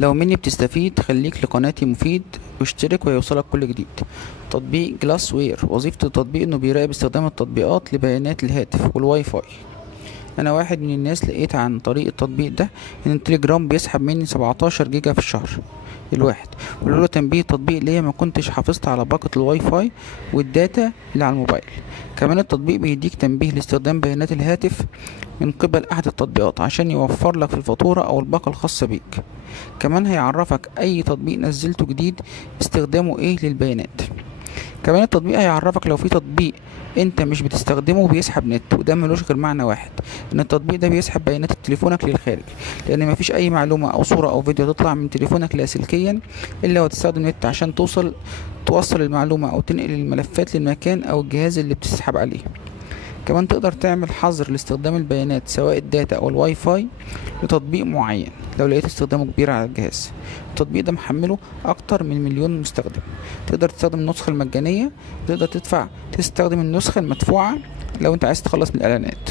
لو مني بتستفيد خليك لقناتي مفيد واشترك ويوصلك كل جديد. تطبيق جلاس وير، وظيفة التطبيق انه بيراقب استخدام التطبيقات لبيانات الهاتف والواي فاي. انا واحد من الناس لقيت عن طريق التطبيق ده ان التليجرام بيسحب مني 17 جيجا في الشهر الواحد، ولولا تنبيه التطبيق ليا ما كنتش حافظت على باقة الواي فاي والداتا اللي على الموبايل. كمان التطبيق بيديك تنبيه لاستخدام بيانات الهاتف من قبل احد التطبيقات عشان يوفر لك في الفاتورة او الباقة الخاصة بيك. كمان هيعرفك اي تطبيق نزلته جديد استخدامه ايه للبيانات. كمان التطبيق هيعرفك لو في تطبيق انت مش بتستخدمه بيسحب نت، وده ملوش غير معنى واحد، ان التطبيق ده بيسحب بيانات تليفونك للخارج، لان مفيش اي معلومة او صورة او فيديو تطلع من تليفونك لاسلكيا الا وتستخدم نت عشان توصل المعلومة او تنقل الملفات للمكان او الجهاز اللي بتسحب عليه. كمان تقدر تعمل حظر لاستخدام البيانات سواء الداتا او الواي فاي لتطبيق معين لو لقيت استخدامه كبير على الجهاز. التطبيق ده محمله اكتر من مليون مستخدم. تقدر تستخدم النسخة المجانية، وتقدر تستخدم النسخة المدفوعة لو انت عايز تخلص من الاعلانات.